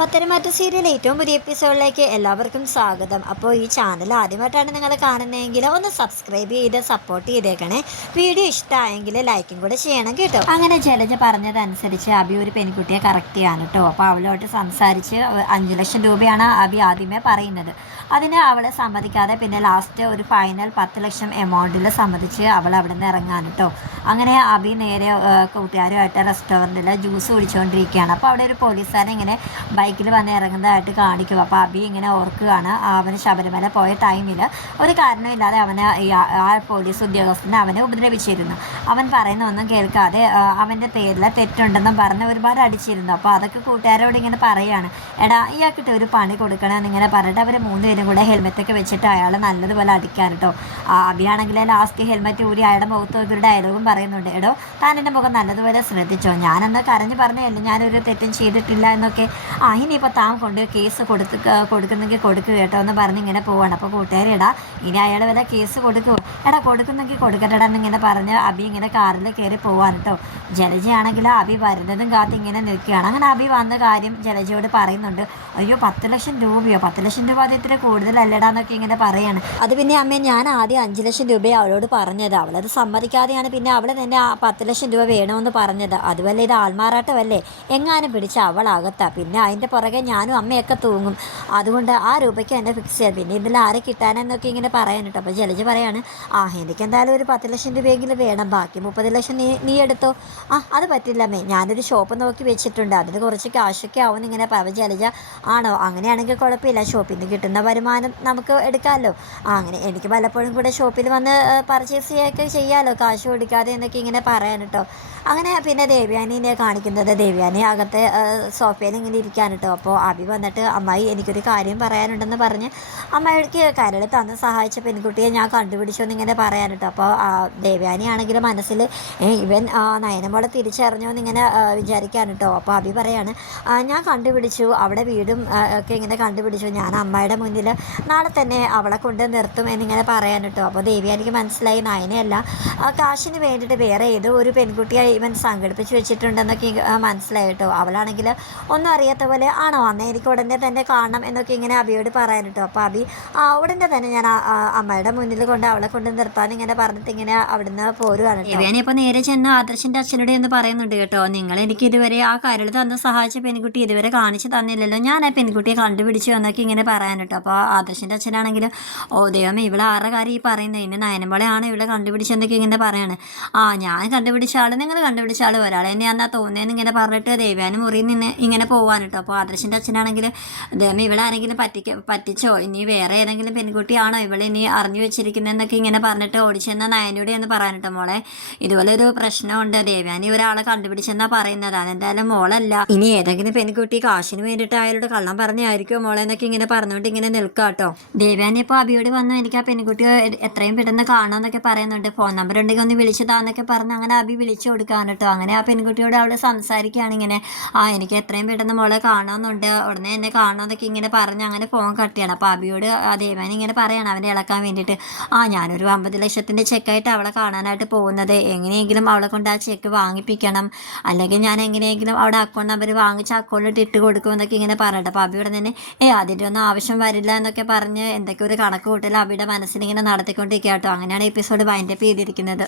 പത്തരമാറ്റ serial ഏറ്റവും പുതിയ എപ്പിസോഡിലേക്ക് എല്ലാവർക്കും സ്വാഗതം. അപ്പോൾ ഈ ചാനൽ ആദ്യമായിട്ടാണ് നിങ്ങൾ കാണുന്നതെങ്കിൽ ഒന്ന് സബ്സ്ക്രൈബ് ചെയ്ത് സപ്പോർട്ട് ചെയ്തേക്കണേ. വീഡിയോ ഇഷ്ടമായെങ്കിൽ ലൈക്കും കൂടെ ചെയ്യണം കേട്ടോ. അങ്ങനെ ജലജ പറഞ്ഞതനുസരിച്ച് അബി ഒരു പെൺകുട്ടിയെ കറക്റ്റ് ചെയ്യാണ് കേട്ടോ. അപ്പോൾ അവളോട്ട് സംസാരിച്ച് അഞ്ച് ലക്ഷം രൂപയാണ് അബി ആദ്യമേ പറയുന്നത്. അതിന് അവളെ സമ്മതിക്കാതെ പിന്നെ ലാസ്റ്റ് ഒരു ഫൈനൽ പത്ത് ലക്ഷം എമൗണ്ടിൽ സമ്മതിച്ച് അവൾ അവിടെ നിന്ന് ഇറങ്ങാൻ കേട്ടോ. അങ്ങനെ അബി നേരെ കൂട്ടുകാരുമായിട്ട് റെസ്റ്റോറന്റിൽ ജ്യൂസ് കുടിച്ചുകൊണ്ടിരിക്കുകയാണ് അപ്പോൾ അവിടെ ഒരു പോലീസുകാരൻ ഇങ്ങനെ ബൈക്കിൽ വന്ന് ഇറങ്ങുന്നതായിട്ട് കാണിക്കും. അപ്പോൾ അബി ഇങ്ങനെ ഓർക്കുകയാണ്. അവന് ശബരിമല പോയ ടൈമിൽ ഒരു കാരണമില്ലാതെ അവന് ആ- പോലീസ് ഉദ്യോഗസ്ഥനെ അവനെ ഉപദ്രവിച്ചിരുന്നു. അവൻ പറയുന്ന ഒന്നും കേൾക്കാതെ അവന്റെ പേരിൽ തെറ്റുണ്ടെന്നും പറഞ്ഞ് ഒരുപാട് അടിച്ചിരുന്നു. അപ്പോൾ അതൊക്കെ കൂട്ടുകാരോട് ഇങ്ങനെ പറയുകയാണ്. എടാ ഇയാൾക്കിട്ട് ഒരു പണി കൊടുക്കണമെന്ന് ഇങ്ങനെ പറഞ്ഞിട്ട് അവർ മൂന്നുപേരും കൂടെ ഹെൽമെറ്റൊക്കെ വെച്ചിട്ട് അയാൾ നല്ലതുപോലെ അടിക്കാൻ കേട്ടോ അബിയാണെങ്കിൽ ലാസ്റ്റ് ഹെൽമെറ്റ് ഊരി അയാളുടെ മുഖത്ത് ഒരു ഡയലോഗും പറയുന്നുണ്ട്. എടോ താൻ എന്റെ മുഖം നല്ലതുപോലെ ശ്രദ്ധിച്ചോ? ഞാനെന്ന് കരഞ്ഞു പറഞ്ഞതല്ലേ? ഞാനൊരു തെറ്റും ചെയ്തിട്ടില്ല എന്നൊക്കെ. ആ ഇനിയിപ്പോൾ താൻ കൊണ്ട് കേസ് കൊടുത്ത് കൊടുക്കുന്നെങ്കിൽ കൊടുക്കുക കേട്ടോ എന്ന് പറഞ്ഞ് ഇങ്ങനെ പോവാണ്. അപ്പോൾ കൂട്ടുകാരി എടാ ഇനി അയാൾ വരെ കേസ് കൊടുക്കുമോ എടാ കൊടുക്കുന്നെങ്കിൽ കൊടുക്കട്ടെടാ എന്നിങ്ങനെ പറഞ്ഞ് അബി ഇങ്ങനെ കാറിൽ കയറി പോവാൻ കേട്ടോ. ജലജയാണെങ്കിൽ അബി വരുന്നതും കാത്ത് ഇങ്ങനെ നിൽക്കുകയാണ്. അങ്ങനെ അബി വന്ന കാര്യം ജലജയോട് പറയുന്നുണ്ട്. അയ്യോ പത്ത് ലക്ഷം രൂപയോ? പത്ത് ലക്ഷം രൂപ അത് ഇത്തിരി കൂടുതലല്ലടാന്നൊക്കെ ഇങ്ങനെ പറയാണ്. അത് പിന്നെ അമ്മ ഞാൻ ആദ്യം അഞ്ച് ലക്ഷം രൂപയെ അവളോട് പറഞ്ഞത്. അവളത് സമ്മതിക്കാതെയാണ് പിന്നെ അവൾ തന്നെ ആ പത്ത് ലക്ഷം രൂപ വേണമെന്ന് പറഞ്ഞത്. അതുപോലെ ഇത് ആൾമാറാട്ടമല്ലേ? എങ്ങാനും പിടിച്ച അവളാകത്താ. പിന്നെ അതിന്റെ പുറകെ ഞാനും അമ്മയൊക്കെ തൂങ്ങും. അതുകൊണ്ട് ആ രൂപയ്ക്ക് എന്നെ ഫിക്സ് ചെയ്യാം. പിന്നെ ഇതിൽ ആരെ കിട്ടാനെന്നൊക്കെ ഇങ്ങനെ പറയാൻ കേട്ടോ അപ്പോൾ ജലജ പറയാണ് ആ എനിക്ക് എന്തായാലും ഒരു പത്ത് ലക്ഷം രൂപയെങ്കിലും വേണം. ബാക്കി മുപ്പത് ലക്ഷം നീ നീ എടുത്തോ. ആ അത് പറ്റില്ല അമ്മേ. ഞാനൊരു ഷോപ്പ് നോക്കി വെച്ചിട്ടുണ്ട്. അതിന് കുറച്ച് കാശൊക്കെ ആവും ഇങ്ങനെ പറ ജലജ ആണോ? അങ്ങനെയാണെങ്കിൽ കുഴപ്പമില്ല. ഷോപ്പിൽ നിന്ന് കിട്ടുന്ന വരുമാനം നമുക്ക് എടുക്കാമല്ലോ അങ്ങനെ. എനിക്ക് പലപ്പോഴും കൂടെ ഷോപ്പിൽ വന്ന് പർച്ചേസ് ചെയ്യുകയൊക്കെ ചെയ്യാമല്ലോ കാശ് കൊടുക്കാതെ എന്നൊക്കെ ഇങ്ങനെ പറയാൻ കേട്ടോ അങ്ങനെ പിന്നെ ദേവ്യാനിനെ കാണിക്കുന്നത്. ദേവ്യാനി അകത്തെ സോഫയിൽ ഇങ്ങനെ ഇരിക്കാൻ കേട്ടോ. അപ്പോൾ അഭി വന്നിട്ട് അമ്മായി എനിക്കൊരു കാര്യം പറയാനുണ്ടെന്ന് പറഞ്ഞ് അമ്മയ്ക്ക് കരൾ തന്ന് സഹായിച്ച പെൺകുട്ടിയെ ഞാൻ കണ്ടുപിടിച്ചു എന്നിങ്ങനെ പറയാൻ കേട്ടോ. അപ്പോൾ ദേവ്യാനിയാണെങ്കിൽ മനസ്സിൽ ഇവൻ നയനമോളെ തിരിച്ചറിഞ്ഞോ എന്നിങ്ങനെ വിചാരിക്കാൻ കേട്ടോ. അപ്പോൾ അഭി പറയാണ് ഞാൻ കണ്ടുപിടിച്ചു. അവിടെ വീടും ഒക്കെ ഇങ്ങനെ കണ്ടുപിടിച്ചു. ഞാൻ അമ്മയുടെ മുന്നിൽ നാളെ തന്നെ അവളെ കൊണ്ട് നിർത്തും എന്നിങ്ങനെ പറയാൻ കേട്ടോ. അപ്പോൾ ദേവ്യാനിക്ക് മനസ്സിലായി നയനയല്ല കാശിന് വേണ്ടിയിട്ട് വേറെ ഏതോ ഒരു പെൺകുട്ടിയെ ഇവൻ സംഘടിപ്പിച്ച് വെച്ചിട്ടുണ്ടെന്നൊക്കെ മനസ്സിലായി കേട്ടോ. അവളാണെങ്കിൽ ഒന്നും അറിയാത്ത ആണോ? അമ്മ എനിക്ക് ഉടനെ തന്നെ കാണണം എന്നൊക്കെ ഇങ്ങനെ അബിയോട് പറയാൻ കേട്ടോ. അപ്പോൾ അബി ആ ഉടനെ തന്നെ ഞാൻ അമ്മയുടെ മുന്നിൽ കൊണ്ട് അവളെ കൊണ്ട് നിർത്താൻ ഇങ്ങനെ പറഞ്ഞിട്ട് ഇങ്ങനെ അവിടുന്ന് പോരുവാണ് ഇവനിപ്പോൾ നേരെ ചെന്ന് ആദർശിന്റെ അച്ഛനോട് എന്ന് പറയുന്നുണ്ട് കേട്ടോ. നിങ്ങൾ എനിക്ക് ഇതുവരെ ആ കരൾ തന്ന് സഹായിച്ച പെൺകുട്ടി ഇതുവരെ കാണിച്ചു തന്നില്ലല്ലോ. ഞാൻ ആ പെൺകുട്ടിയെ കണ്ടുപിടിച്ചു എന്നൊക്കെ ഇങ്ങനെ പറയാൻ കേട്ടോ. അപ്പോൾ ആദർശിന്റെ അച്ഛനാണെങ്കിൽ ഓ ദൈവമേ ഇവിടെ ആരുടെ കാര്യം ഈ പറയുന്നത് ഇന്നെ നയനമ്പളയാണ് ഇവിടെ കണ്ടുപിടിച്ചെന്നൊക്കെ ഇങ്ങനെ പറയാണ്. ആ ഞാൻ കണ്ടുപിടിച്ച ആൾ നിങ്ങൾ കണ്ടുപിടിച്ച ആൾ ഒരാളെ തന്നെയാന്നാ തോന്നിയെന്ന് ഇങ്ങനെ പറഞ്ഞിട്ട് ദേവ്യാനും മുറിയിൽ നിന്ന് ഇങ്ങനെ പോകാൻ കേട്ടോ. അപ്പോൾ ആദർശിന്റെ അച്ഛനാണെങ്കിൽ അദ്ദേഹം ഇവിടെ ആരെങ്കിലും പറ്റിക്ക പറ്റിച്ചോ? ഇനി വേറെ ഏതെങ്കിലും പെൺകുട്ടിയാണോ ഇവളെ ഇനി അറിഞ്ഞു വെച്ചിരിക്കുന്നതെന്നൊക്കെ ഇങ്ങനെ പറഞ്ഞിട്ട് ഓടിച്ചെന്ന നയനോട് എന്ന് പറയാനിട്ട് മോളെ ഇതുപോലെ ഒരു പ്രശ്നമുണ്ട്. ദേവ്യാനി ഒരാളെ കണ്ടുപിടിച്ചെന്നാ പറയുന്നത്. അതെന്തായാലും മോളല്ല. ഇനി ഏതെങ്കിലും പെൺകുട്ടി കാശിന് വേണ്ടിയിട്ട് അയാളോട് കള്ളം പറഞ്ഞായിരിക്കും മോളെ? എന്നൊക്കെ ഇങ്ങനെ പറഞ്ഞുകൊണ്ട് ഇങ്ങനെ നിൽക്കുക കേട്ടോ ദേവ്യാനി ഇപ്പോൾ അബിയോട് വന്നു എനിക്ക് ആ പെൺകുട്ടിയെ എത്രയും പെട്ടെന്ന് കാണാമെന്നൊക്കെ പറയുന്നുണ്ട്. ഫോൺ നമ്പർ ഉണ്ടെങ്കിൽ ഒന്ന് വിളിച്ചതാന്നൊക്കെ പറഞ്ഞ് അങ്ങനെ അബി വിളിച്ചു കൊടുക്കാൻ കേട്ടോ അങ്ങനെ ആ പെൺകുട്ടിയോട് അവൾ സംസാരിക്കുകയാണ് ഇങ്ങനെ. ആ എനിക്ക് എത്രയും പെട്ടെന്ന് മോളെ കാണാമെന്നുണ്ട് ഉടനെ എന്നെ കാണാമെന്നൊക്കെ ഇങ്ങനെ പറഞ്ഞ് അങ്ങനെ ഫോൺ കട്ട് ചെയ്യണം. അപ്പോൾ അബിയോട് ദേവാനി ഇങ്ങനെ പറയണം അവനെ ഇളക്കാൻ വേണ്ടിയിട്ട്. ആ ഞാനൊരു അമ്പത് ലക്ഷത്തിന്റെ ചെക്കായിട്ട് അവളെ കാണാനായിട്ട് പോകുന്നത്. എങ്ങനെയെങ്കിലും അവളെ കൊണ്ട് ആ ചെക്ക് വാങ്ങിപ്പിക്കണം. അല്ലെങ്കിൽ ഞാൻ എങ്ങനെയെങ്കിലും അവിടെ അക്കൗണ്ട് നമ്പർ വാങ്ങിച്ച് അക്കൗണ്ടിൽ ഇട്ട് കൊടുക്കുമെന്നൊക്കെ ഇങ്ങനെ പറയട്ടെ അപ്പോൾ അബിയോട് തന്നെ ഏ അതിന്റെ ഒന്നും ആവശ്യം വരില്ല എന്നൊക്കെ പറഞ്ഞ് എന്തൊക്കെ ഒരു കണക്ക് കൂട്ടൽ അബിയുടെ മനസ്സിലിങ്ങനെ നടത്തിക്കൊണ്ടിരിക്കുക കേട്ടോ. അങ്ങനെയാണ് എപ്പിസോഡ് വൈൻഡപ്പ് ചെയ്തിരിക്കുന്നത്.